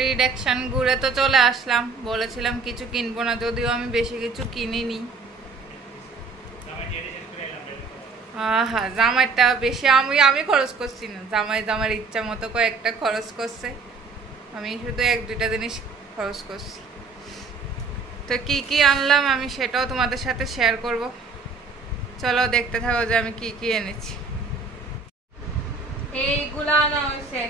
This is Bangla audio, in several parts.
রিডাকশন ঘুরে তো চলে আসলাম, বলেছিলাম কিছু কিনবো না, যদিও আমি বেশি কিছু কিনিনি। আহা, জামাইটা বেশি আমি খরচ করছি না, জামার ইচ্ছা মতো কয়েকটা খরচ করছে, আমি শুধু 1-2টা জিনিস খরচ করছি। তো কি কি আনলাম আমি সেটাও তোমাদের সাথে শেয়ার করব, চলো দেখতে থাকো যে আমি কি কি এনেছি। এইগুলো আনা হয়েছে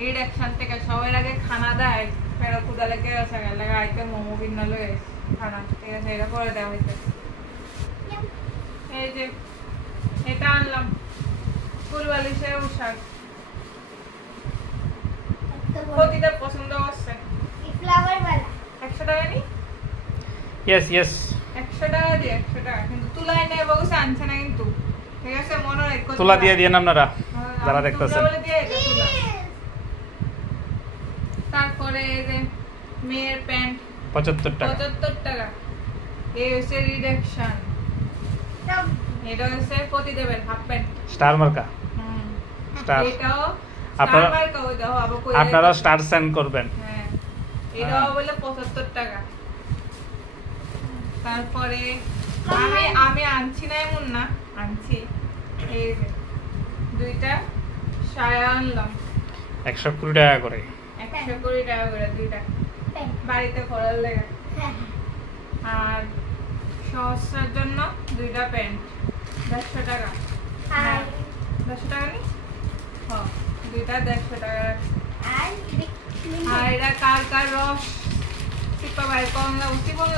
রিডাকশন থেকে, সবার আগে খানা দেয়, ফেরো ক্ষুদা লেগে গেছে, লাগে আইতে মোমো ভিন্ন লয়ে খানা, ঠিক আছে, এটা করে দেওয়া হয়েছে। এই যে এটা আনলাম ফুলবালিশের উষার, প্রতিটা পছন্দ করছে। 100 টাকা নি? ইয়েস ইয়েস, 100 টাকা দিয়ে 100 টাকা, কিন্তু তুলাই নেই বলছে, আনছে না কিন্তু, ঠিক আছে, মনে রাখো তুলা দিয়ে দিয়েন আপনারা যারা দেখতেছেন। তারপরে এই যে মেয়ের প্যান্ট 75 টাকা, 75 টাকা। এই হচ্ছে রিডাকশন, এটা হচ্ছে প্রতিদেবের হাফ প্যান্ট স্টার মার্কা, স্টার। এটাও আপনারা স্টার মার্কা, ওই দাও আবার কই, আপনারা স্টার সেন্ড করবেন। হ্যাঁ, এটাও বলে 75 টাকা। তারপরে আমি আনছি না এমন না, আনছি এই যে 2টা সায়া আনলাম 120 টাকা করে, 120 টাকা করে 2টা, বাড়িতে পরার লেগে। আর সহস্রার জন্য 2টা প্যান্ট 150 টাকা। 150 টাকা নি? হ্যাঁ, 2টা 150 টাকা। আর এটা কার রস চিপা ভাই কম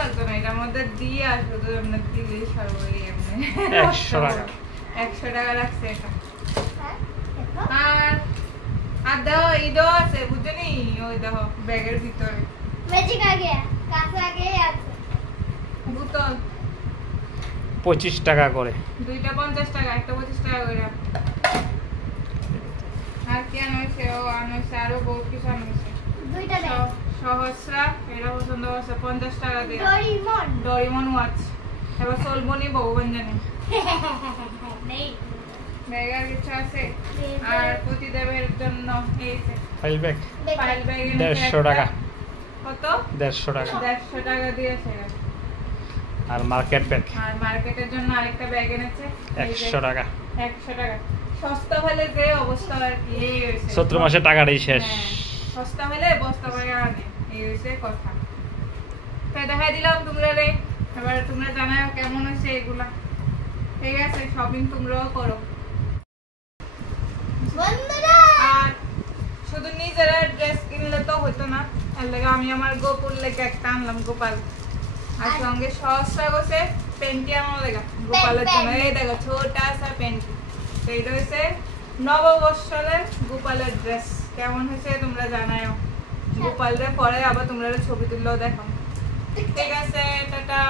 লাগতো না, এটার মধ্যে দিয়ে আসবো তো এমনি দিলে সর্বই এমনি 100 টাকা, 100 টাকা রাখছে এটা। আর দেখো এইটাও আছে, বুঝলি, ওই দেখো ব্যাগের ভিতরে বোতল 25 টাকা করে, 2টা 50 টাকা, একটা 25 টাকা করে। আর কি আনছে, ও আনছে আরো বহুত কিছু আনছে। সহস্রা এটা পছন্দ করছে 50 টাকা দিয়ে, ডরিমন ওয়াচ, এবার চলবনি ভগবান জানে। ব্যাগের কিছু আছে। আর প্রতিদেবের জন্য এই ফাইল ব্যাগ ফাইল ব্যাগ 150 টাকা, কত? 150 টাকা, 150 টাকা দিয়েছে। আর মার্কেট ব্যাগ, আর মার্কেটের জন্য আরেকটা ব্যাগ এনেছে 100 টাকা। 100 টাকা সস্তা হলে যে অবস্থা আর কি, এই হইছে 17 মাসের টাকাটাই শেষ। সস্তা হলে বস্তা করে আনে, এই হইছে কথা। তাই দেখাই দিলাম তোমরা রে, এবার তোমরা জানাও কেমন হয়েছে এগুলা। ঠিক আছে, শপিং তোমরাও করো। আর শুধু নিজেরা ড্রেস কিনলে তো হতো না, এর লাগে আমি আমার গোপুর লেগে একটা আনলাম, গোপাল। আর সঙ্গে সহস্রা গোছে পেন্টি আনার লেগা গোপালের জন্য। এই দেখো ছোটা সা পেন্টি, তো এটা হচ্ছে নববর্ষের গোপালের ড্রেস। কেমন হয়েছে তোমরা জানাও, গোপালরে পরে আবার তোমরা ছবি তুললেও দেখো। ঠিক আছে, টাটা।